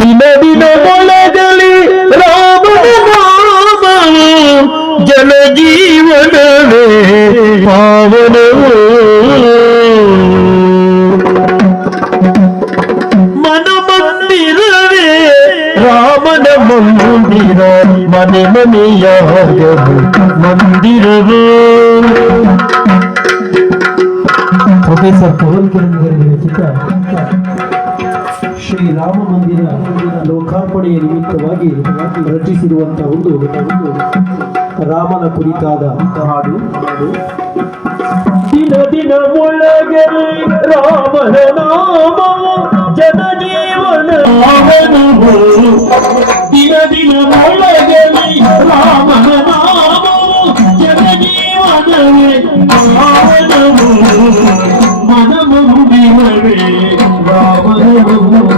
दिने दिने बोले दिली राम नाम जन जीवन पावन मन मंदिर रे रावण मंदिर मन मन यहाँ मंदिर रे प्रोफेसर पवन किरण गारी रचित ಶ್ರೀ ರಾಮ ಮಂದಿರ ಲೋಕಾರ್ಪಣೆಯ ನಿಮಿತ್ತವಾಗಿ ರಚಿಸಿರುವಂತಹ ಒಂದು ರಾಮನ ಕುರಿತಾದ ಹಾಡು ದಿನ ದಿನ ಕಾಡು